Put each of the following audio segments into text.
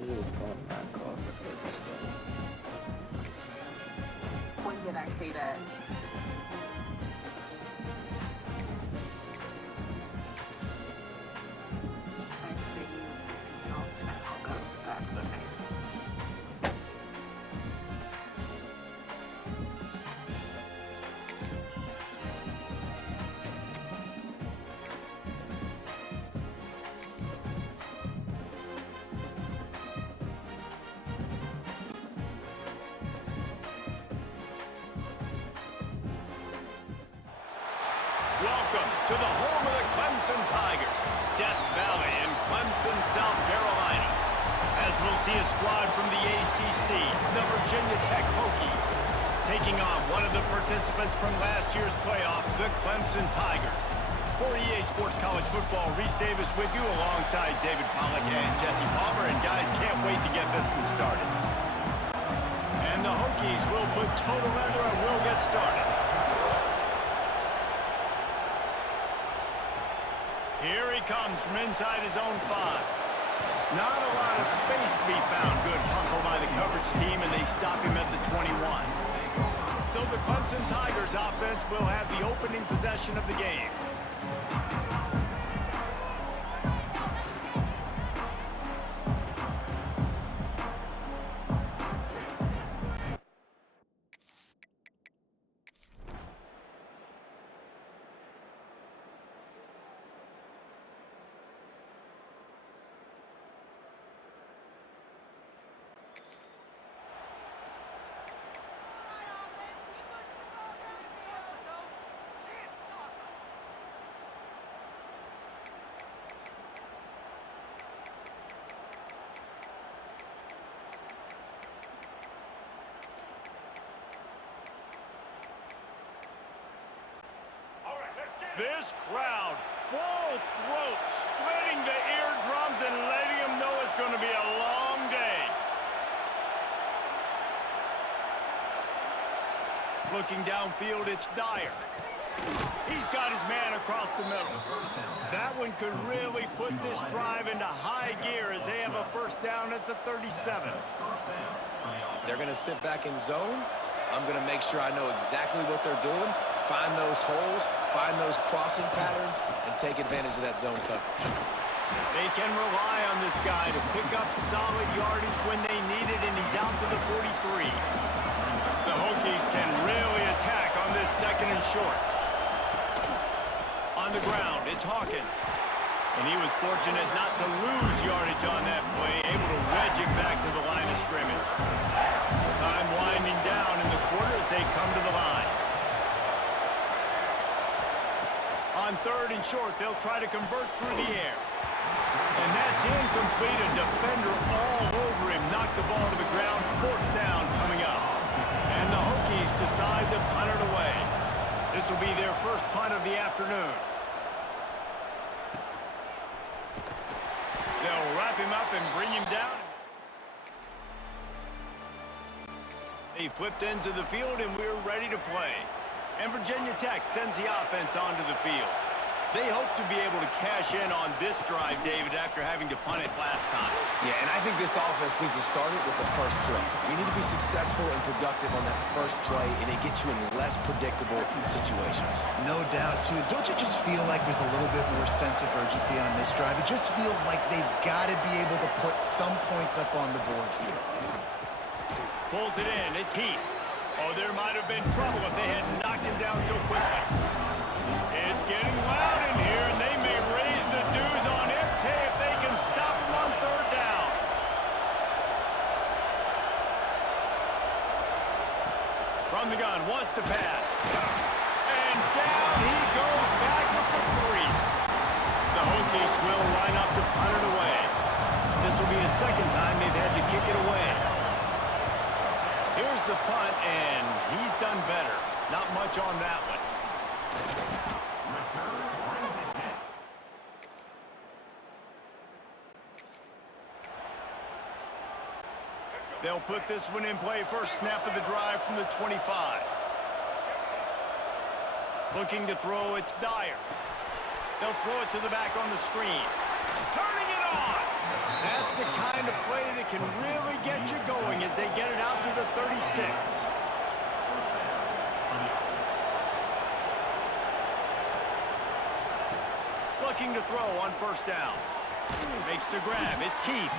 When did I say that? I say you pissing me off tonight. I'll go. That's what I said. Welcome to the home of the Clemson Tigers, Death Valley in Clemson, South Carolina. As we'll see a squad from the ACC, the Virginia Tech Hokies, taking on one of the participants from last year's playoff, the Clemson Tigers. For EA Sports College Football, Reese Davis with you alongside David Pollack and Jesse Palmer. And guys, can't wait to get this one started. And the Hokies will put total leather and we'll get started. Here he comes from inside his own 5. Not a lot of space to be found. Good hustle by the coverage team, and they stop him at the 21. So the Clemson Tigers offense will have the opening possession of the game. This crowd, full throat, splitting the eardrums and letting them know it's going to be a long day. Looking downfield, it's Dyer. He's got his man across the middle. That one could really put this drive into high gear as they have a first down at the 37. If they're going to sit back in zone, I'm going to make sure I know exactly what they're doing, find those holes, find those crossing patterns, and take advantage of that zone coverage. They can rely on this guy to pick up solid yardage when they need it, and he's out to the 43. The Hokies can really attack on this second and short. On the ground, it's Hawkins. And he was fortunate not to lose yardage on that play, able to wedge it back to the line of scrimmage. Time winding down in the quarter as they come to the line. On third and short, they'll try to convert through the air. And that's incomplete. A defender all over him. Knocked the ball to the ground. Fourth down coming up. And the Hokies decide to punt it away. This will be their first punt of the afternoon. They'll wrap him up and bring him down. They flipped into the field, and we're ready to play. And Virginia Tech sends the offense onto the field. They hope to be able to cash in on this drive, David, after having to punt it last time. Yeah, and I think this offense needs to start it with the first play. You need to be successful and productive on that first play, and it gets you in less predictable situations. No doubt, too. Don't you just feel like there's a little bit more sense of urgency on this drive? It just feels like they've got to be able to put some points up on the board here. Pulls it in. It's Heath. Oh, there might have been trouble if they had knocked him down so quickly. It's getting loud in here, and they may raise the dues on Ipte if they can stop him on third down. From the gun, wants to pass. And down he goes back with the 3. The Hokies will line up to punt it away. This will be the second time they've had to kick it away. Here's the punt, and he's done better. Not much on that one. They'll put this one in play. First snap of the drive from the 25. Looking to throw, it's Dyer. They'll throw it to the back on the screen. Turning it on! That's the kind of play that can really get you going as they get it out to the 36. Looking to throw on first down. Makes the grab. It's Keith.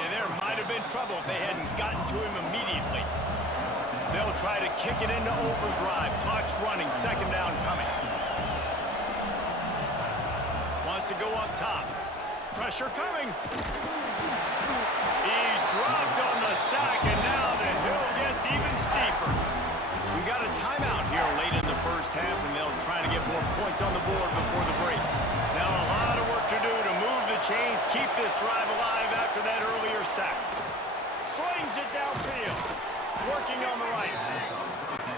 And there might have been trouble if they hadn't gotten to him immediately. They'll try to kick it into overdrive. Clock's running. Second down coming. Wants to go up top. Pressure coming. He's dropped on the sack, and now the hill gets even steeper. We got a timeout here late in the first half, and they'll try to get more points on the board before the break. Now a lot of work to do to move the chains, keep this drive alive after that earlier sack. Slings it downfield. Working on the right.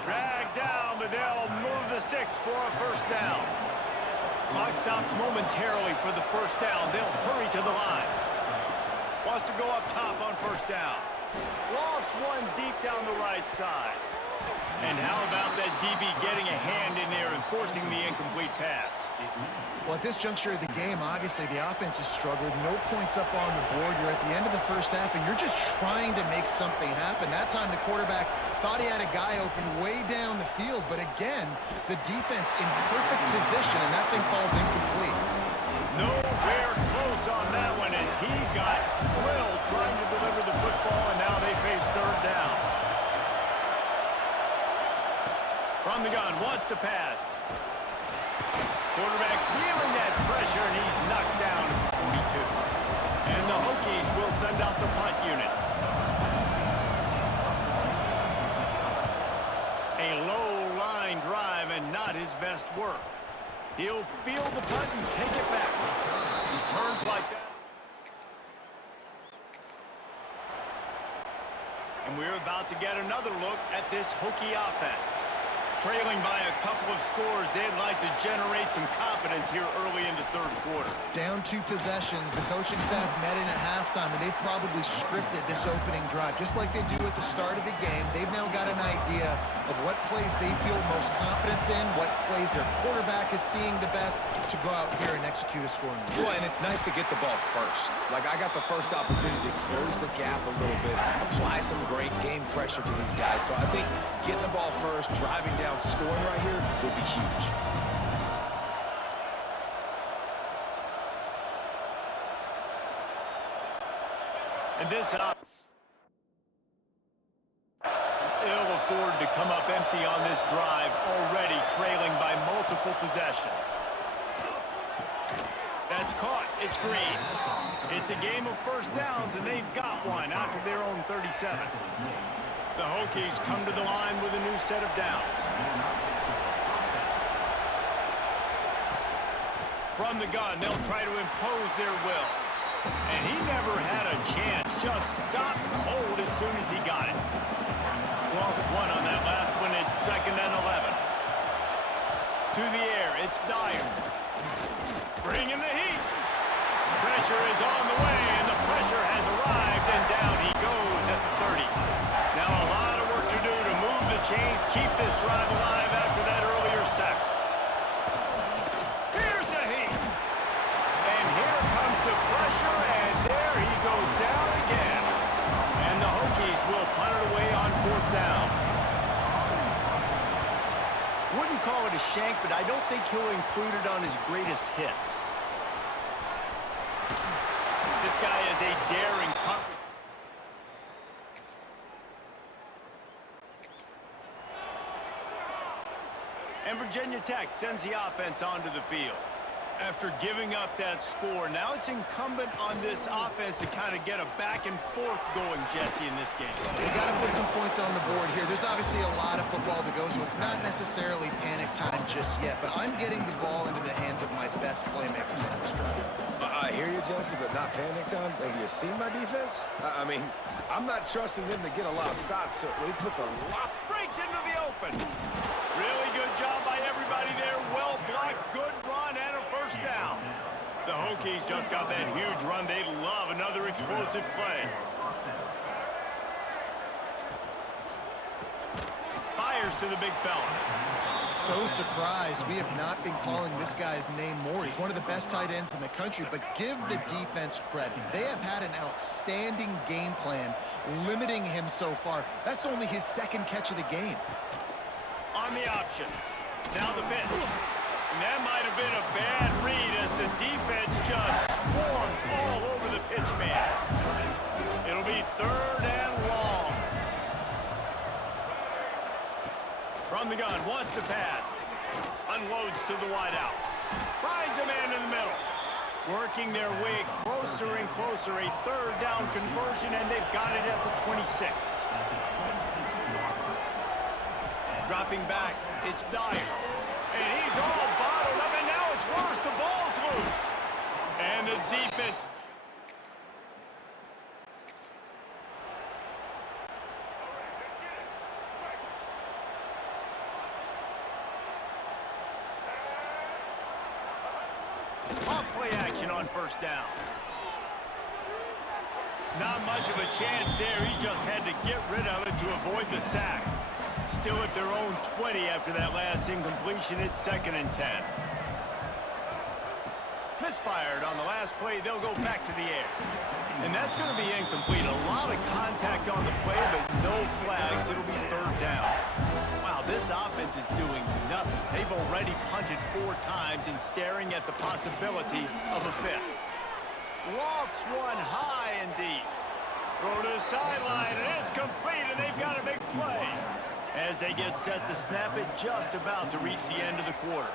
Dragged down, but they'll move the sticks for a first down. Clock stops momentarily for the first down. They'll hurry to the line. Wants to go up top on first down. Lost one deep down the right side. And how about that DB getting a hand in there and forcing the incomplete pass? Well, at this juncture of the game, obviously the offense has struggled. No points up on the board. You're at the end of the first half, and you're just trying to make something happen. That time the quarterback thought he had a guy open way down the field, but again, the defense in perfect position, and that thing falls incomplete. Nowhere close on that one as he got drilled trying to deliver the football, and now they face third down. From the gun, wants to pass. Quarterback feeling that pressure, and he's knocked down at 42. And the Hokies will send out the punt unit. A low line drive and not his best work. He'll field the punt and take it back. He turns like that. And we're about to get another look at this Hokie offense. Trailing by a couple of scores, they'd like to generate some confidence here early in the third quarter. Down 2 possessions, the coaching staff met in at halftime, and they've probably scripted this opening drive. Just like they do at the start of the game, they've now got an idea of what plays they feel most confident in, what plays their quarterback is seeing the best to go out here and execute a scoring drive. Well, and it's nice to get the ball first. Like, I got the first opportunity to close the gap a little bit, apply some great game pressure to these guys. So I think getting the ball first, driving down, scoring right here would be huge. And this ill afford to come up empty on this drive, already trailing by multiple possessions. That's caught. It's Green. It's a game of first downs, and they've got one out to their own 37. The Hokies come to the line with a new set of downs. From the gun, they'll try to impose their will. And he never had a chance, just stopped cold as soon as he got it. Lost one on that last one. It's 2nd and 11. To the air, it's Dyer. Bringing the heat. Pressure is on the way, and the pressure has arrived, and down he goes at the 30. Now a lot of work to do to move the chains, keep this drive alive after that earlier sack. Here's the heat. And here comes the pressure, and there he goes down again. And the Hokies will punt it away on 4th down. Wouldn't call it a shank, but I don't think he'll include it on his greatest hits. This guy is a daring punt. And Virginia Tech sends the offense onto the field. After giving up that score, now it's incumbent on this offense to kind of get a back and forth going, Jesse, in this game. They got to put some points on the board here. There's obviously a lot of football to go, so it's not necessarily panic time just yet, but I'm getting the ball into the hands of my best playmakers on this drive. I hear you, Jesse, but not panic time. Have you seen my defense? I mean, I'm not trusting them to get a lot of stops, so he puts a lot. Breaks into the open. Really good job by everybody there. Well blocked, good run, and a first down. The Hokies just got that huge run. They love another explosive play. Fires to the big fella. So surprised we have not been calling this guy's name more. He's one of the best tight ends in the country, but give the defense credit. They have had an outstanding game plan limiting him so far. That's only his second catch of the game. On the option. Now the pitch. And that might have been a bad read as the defense just swarms all over the pitch man. It'll be 3rd and long. From the gun, wants to pass. Unloads to the wideout. Finds a man in the middle. Working their way closer and closer. A 3rd down conversion, and they've got it at the 26. Dropping back, it's Dyer. And he's all bottled up, and now it's worse. The ball's loose. And the defense... Off-play action on 1st down. Not much of a chance there. He just had to get rid of it to avoid the sack. Still at their own 20 after that last incompletion. It's 2nd and 10. Misfired on the last play. They'll go back to the air. And that's going to be incomplete. A lot of contact on the play, but no flags. It'll be 3rd down. Wow, this offense is doing nothing. They've already punted 4 times and staring at the possibility of a 5th. Lofts one high and deep. Throw to the sideline, and it's complete, and they've got a big play. As they get set to snap it, just about to reach the end of the quarter.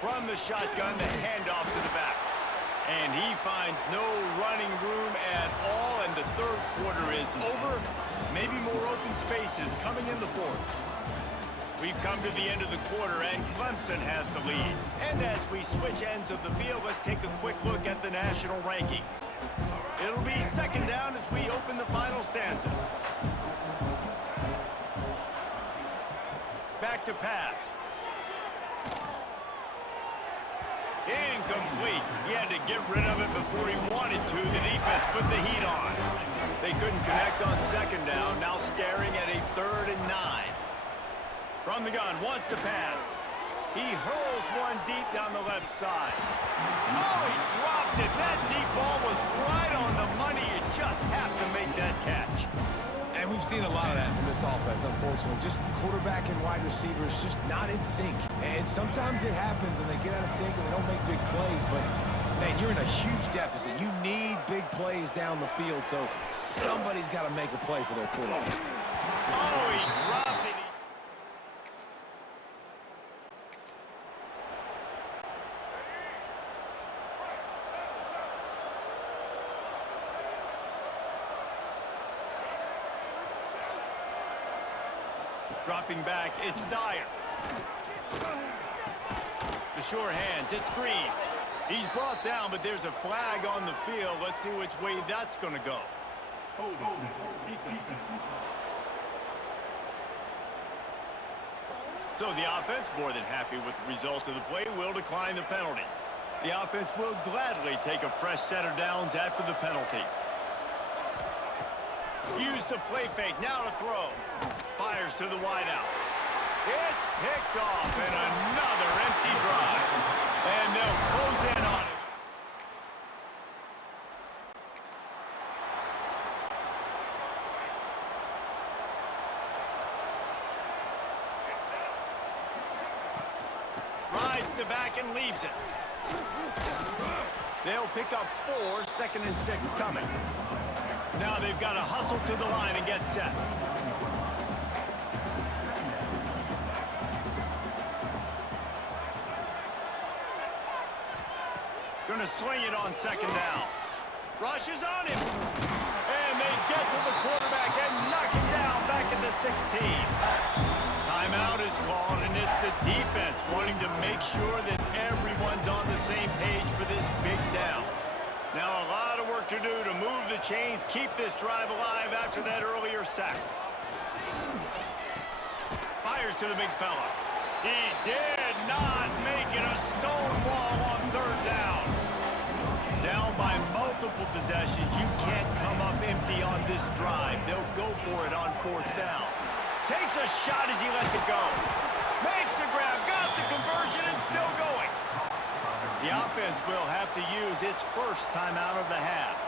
From the shotgun, the handoff to the back. And he finds no running room at all, and the 3rd quarter is over. Maybe more open spaces coming in the 4th. We've come to the end of the quarter, and Clemson has the lead. And as we switch ends of the field, let's take a quick look at the national rankings. It'll be 2nd down as we open the final stanza. Back to pass. Incomplete. He had to get rid of it before he wanted to. The defense put the heat on. They couldn't connect on 2nd down. Now staring at a 3rd and 9. From the gun, wants to pass. He hurls one deep down the left side. Oh, he dropped it. That deep ball was right on the money. You just have to make that catch. And we've seen a lot of that from this offense, unfortunately. Just quarterback and wide receivers just not in sync. And sometimes it happens and they get out of sync and they don't make big plays. But, man, you're in a huge deficit. You need big plays down the field, so somebody's got to make a play for their quarterback. Oh, he dropped it. Dropping back, it's Dyer. The sure hands, it's Green. He's brought down, but there's a flag on the field. Let's see which way that's going to go. So the offense, more than happy with the result of the play, will decline the penalty. The offense will gladly take a fresh set of downs after the penalty. Use the play fake, now to throw. Fires to the wideout. It's picked off, and another empty drive. And they'll close in on it. Rides the back and leaves it. They'll pick up 4, 2nd and 6 coming. Now they've got to hustle to the line and get set. Gonna swing it on 2nd down. Rushes on him. And they get to the quarterback and knock him down back at the 16. Timeout is called, and it's the defense wanting to make sure that everyone's on the same page for this big down. Now a lot of work to do to move the chains, keep this drive alive after that earlier sack. Fires to the big fella. He did not make it. A stonewall on 3rd down. Down by multiple possessions, you can't come up empty on this drive. They'll go for it on 4th down. Takes a shot as he lets it go. Makes the grab, got the conversion, and still going. The offense will have to use its first timeout of the half.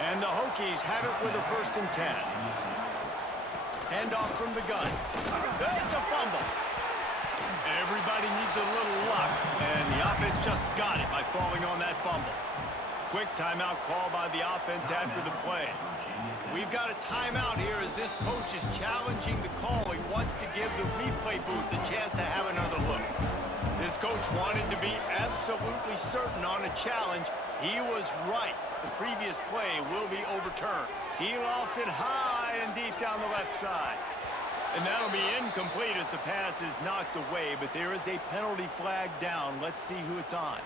And the Hokies have it with a 1st and 10. Handoff from the gun. That's a fumble. Everybody needs a little luck, and the offense just got it by falling on that fumble. Quick timeout call by the offense after the play. We've got a timeout here as this coach is challenging the call. He wants to give the replay booth the chance to have another look. This coach wanted to be absolutely certain on a challenge. He was right. The previous play will be overturned. He lost it high and deep down the left side. And that'll be incomplete as the pass is knocked away, but there is a penalty flag down. Let's see who it's on.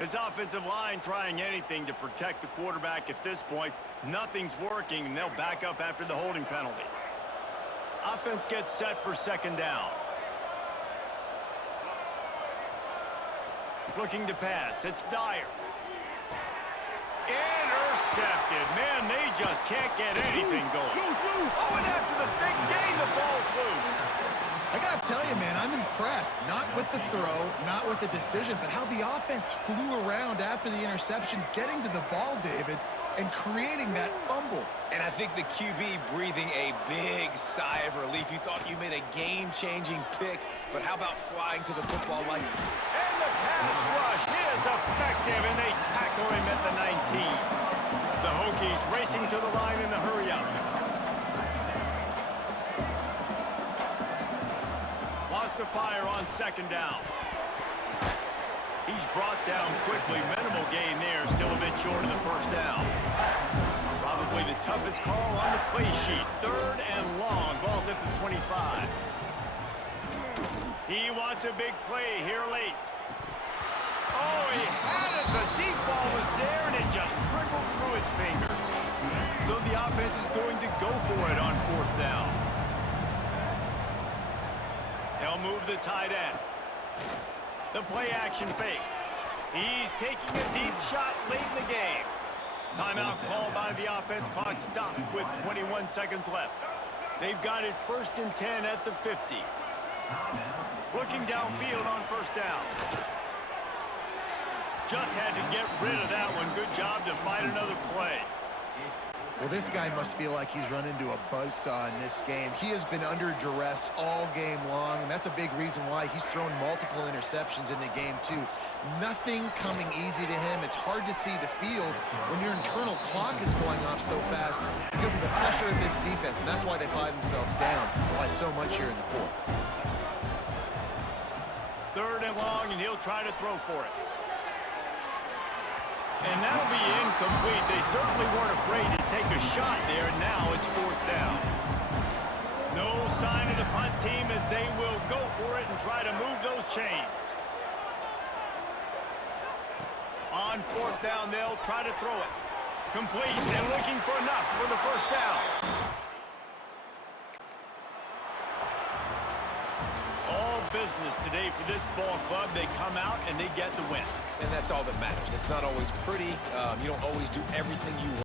This offensive line trying anything to protect the quarterback at this point. Nothing's working, and they'll back up after the holding penalty. Offense gets set for 2nd down. Looking to pass. It's Dyer. Intercepted. Man, they just can't get anything going. Oh, and after the big gain, the ball's loose. I got to tell you, man, I'm impressed. Not with the throw, not with the decision, but how the offense flew around after the interception, getting to the ball, David, and creating that fumble. And I think the QB breathing a big sigh of relief. You thought you made a game-changing pick, but how about flying to the football like... And the pass rush is effective, and they tackle him at the 19. The Hokies racing to the line in the hurry-up. Wants to fire on 2nd down. He's brought down quickly. Minimal gain there. Still a bit short of the 1st down. Probably the toughest call on the play sheet. 3rd and long. Ball's at the 25. He wants a big play here late. Oh, he had it. The deep ball was there, and it just trickled through his fingers. So the offense is going to go for it on 4th down. They'll move the tight end. The play action fake. He's taking a deep shot late in the game. Timeout called by the offense. Clock stopped with 21 seconds left. They've got it 1st and 10 at the 50. Looking downfield on 1st down. Just had to get rid of that one. Good job to fight another play. Well, this guy must feel like he's run into a buzzsaw in this game. He has been under duress all game long, and that's a big reason why he's thrown multiple interceptions in the game, too. Nothing coming easy to him. It's hard to see the field when your internal clock is going off so fast because of the pressure of this defense, and that's why they find themselves down by so much here in the 4th. 3rd and long, and he'll try to throw for it. And that'll be incomplete. They certainly weren't afraid to take a shot there. Now it's 4th down. No sign of the punt team as they will go for it and try to move those chains. On 4th down, they'll try to throw it. Complete and looking for enough for the 1st down. All business today for this ball club. They come out and they get the win. And that's all that matters. It's not always pretty. You don't always do everything you want.